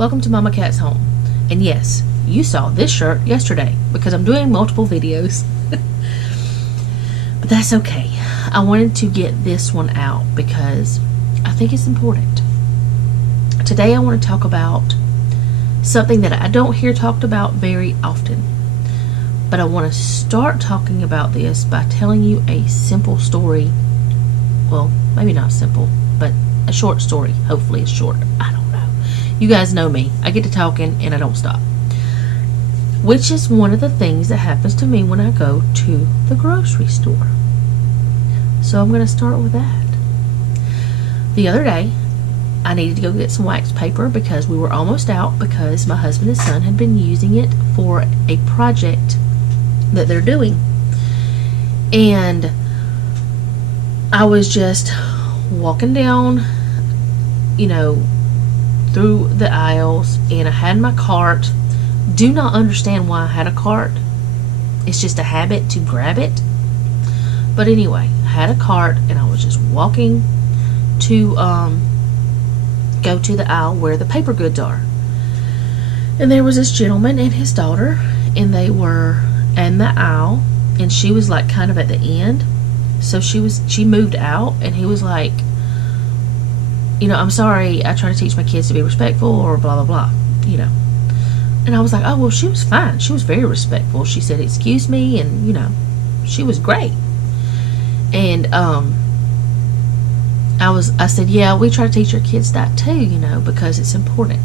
Welcome to Mama Cat's home. And yes, you saw this shirt yesterday because I'm doing multiple videos. But that's okay. I wanted to get this one out because I think it's important. Today I want to talk about something that I don't hear talked about very often. But I want to start talking about this by telling you a simple story. Well, maybe not simple, but a short story. Hopefully it's short. I don't know. You guys know me. I get to talking and I don't stop. Which is one of the things that happens to me when I go to the grocery store. So I'm going to start with that. The other day, I needed to go get some wax paper because we were almost out because my husband and son had been using it for a project that they're doing. And I was just walking down, through the aisles, and I had my cart. Do not understand why I had a cart. It's just a habit to grab it. But anyway, I had a cart and I was just walking to go to the aisle where the paper goods are. And there was this gentleman and his daughter, and they were in the aisle, and she was like kind of at the end. So she moved out, and he was like, I'm sorry, I try to teach my kids to be respectful, or blah blah blah, And I was like, oh well, she was fine. She was very respectful. She said, excuse me, and she was great. And I said, yeah, we try to teach our kids that too, because it's important.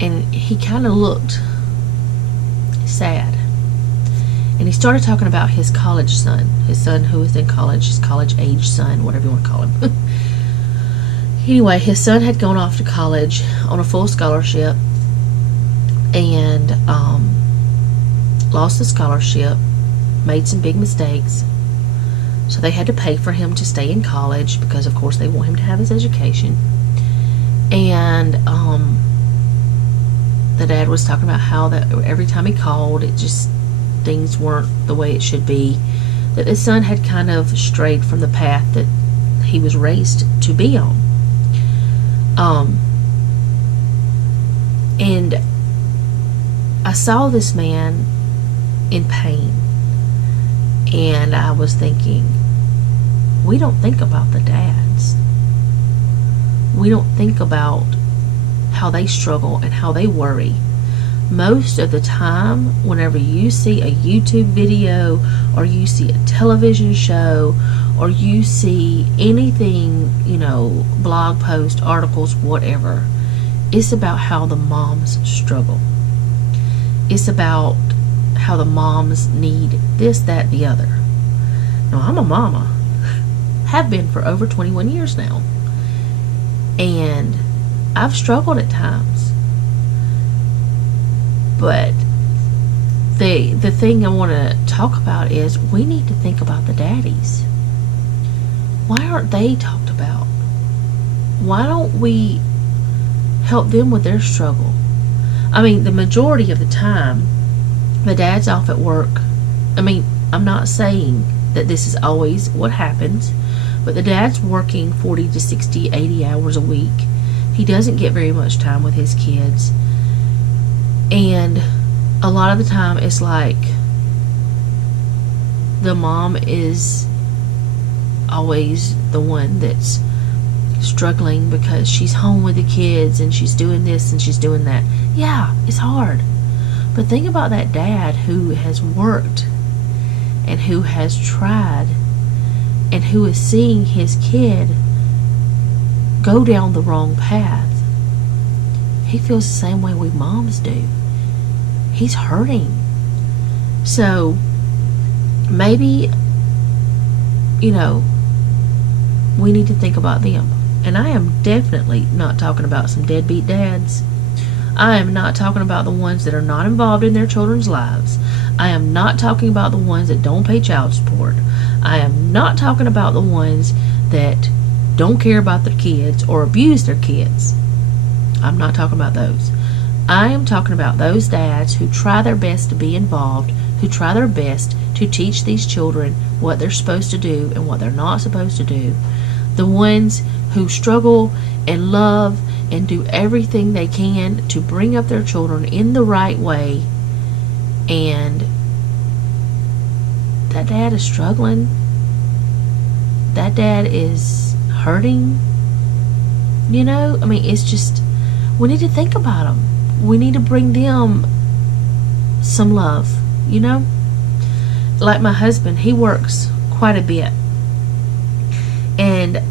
And he kind of looked sad. And he started talking about his college son, his son who was in college, his college-age son, whatever you want to call him. Anyway, his son had gone off to college on a full scholarship and lost the scholarship, made some big mistakes. So they had to pay for him to stay in college because, of course, they want him to have his education. And the dad was talking about how that every time he called, things weren't the way it should be. That his son had kind of strayed from the path that he was raised to be on. And I saw this man in pain. And I was thinking, we don't think about the dads. We don't think about how they struggle and how they worry. Most of the time, whenever you see a YouTube video or you see a television show or you see anything, blog post, articles, whatever, it's about how the moms struggle. It's about how the moms need this, that, the other. Now, I'm a mama. Have been for over 21 years now. And I've struggled at times. But the thing I want to talk about is we need to think about the daddies. Why aren't they talked about? Why don't we help them with their struggle? I mean, the majority of the time, the dad's off at work. I'm not saying that this is always what happens, but the dad's working 40 to 60, 80 hours a week. He doesn't get very much time with his kids. And a lot of the time it's like the mom is always the one that's struggling because she's home with the kids and she's doing this and she's doing that. Yeah, it's hard. But think about that dad who has worked and who has tried and who is seeing his kid go down the wrong path. He feels the same way we moms do. He's hurting. So maybe, we need to think about them. And I am definitely not talking about some deadbeat dads. I am not talking about the ones that are not involved in their children's lives. I am not talking about the ones that don't pay child support. I am not talking about the ones that don't care about their kids or abuse their kids. I'm not talking about those. I am talking about those dads who try their best to be involved, who try their best to teach these children what they're supposed to do and what they're not supposed to do. The ones who struggle and love and do everything they can to bring up their children in the right way, and that dad is struggling. That dad is hurting. You know, I mean, it's just, we need to think about them. We need to bring them some love, you know? Like my husband, he works quite a bit. And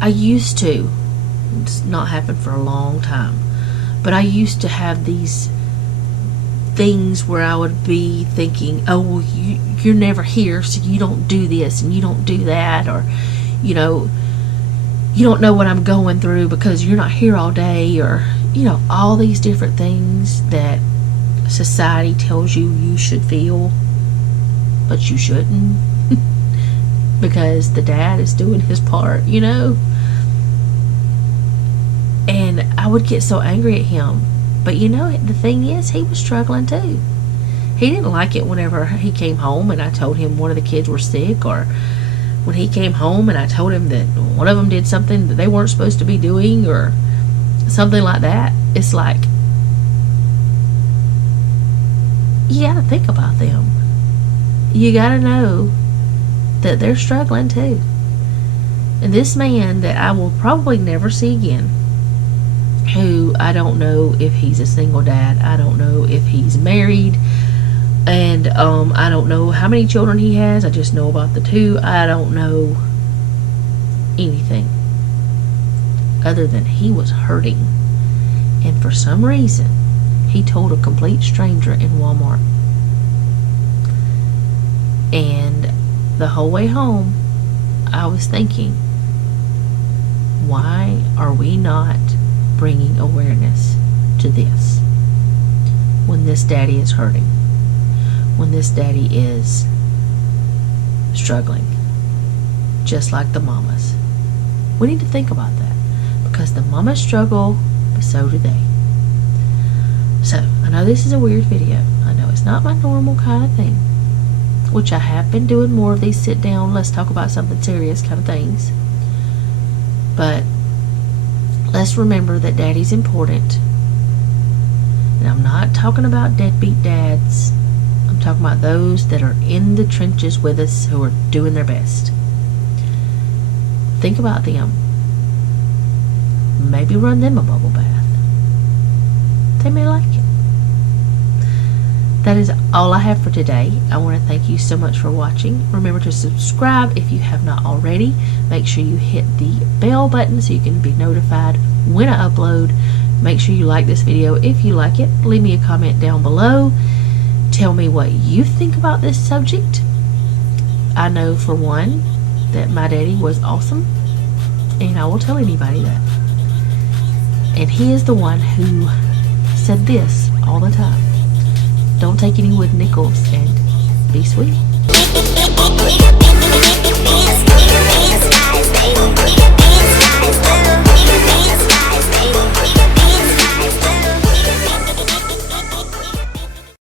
I used to, it's not happened for a long time, but I used to have these things where I would be thinking, oh, well, you're never here, so you don't do this and you don't do that, or, you know, you don't know what I'm going through because you're not here all day, or, you know, all these different things that society tells you you should feel, but you shouldn't, because the dad is doing his part, you know. And I would get so angry at him. But you know, the thing is, he was struggling too. He didn't like it whenever he came home and I told him one of the kids were sick, or when he came home and I told him that one of them did something that they weren't supposed to be doing, or something like that. It's like, you gotta think about them. You gotta know that they're struggling too. And this man that I will probably never see again, who I don't know if he's a single dad, I don't know if he's married, and I don't know how many children he has. I just know about the 2. I don't know anything other than he was hurting, and for some reason he told a complete stranger in Walmart. And the whole way home I was thinking, why are we not bringing awareness to this when this daddy is hurting, when this daddy is struggling, just like the mamas? We need to think about that, because the mamas struggle, but so do they. So I know this is a weird video. I know it's not my normal kind of thing, which I have been doing more of these sit down, let's talk about something serious kind of things. But let's remember that daddy's important. And I'm not talking about deadbeat dads. I'm talking about those that are in the trenches with us, who are doing their best. Think about them. Maybe run them a bubble bath. They may like it. That is all I have for today. I want to thank you so much for watching. Remember to subscribe if you have not already. Make sure you hit the bell button so you can be notified when I upload. Make sure you like this video if you like it. Leave me a comment down below. Tell me what you think about this subject. I know, for one, that my daddy was awesome, and I will tell anybody that. And he is the one who said this all the time: don't take any wood nickels, and be sweet.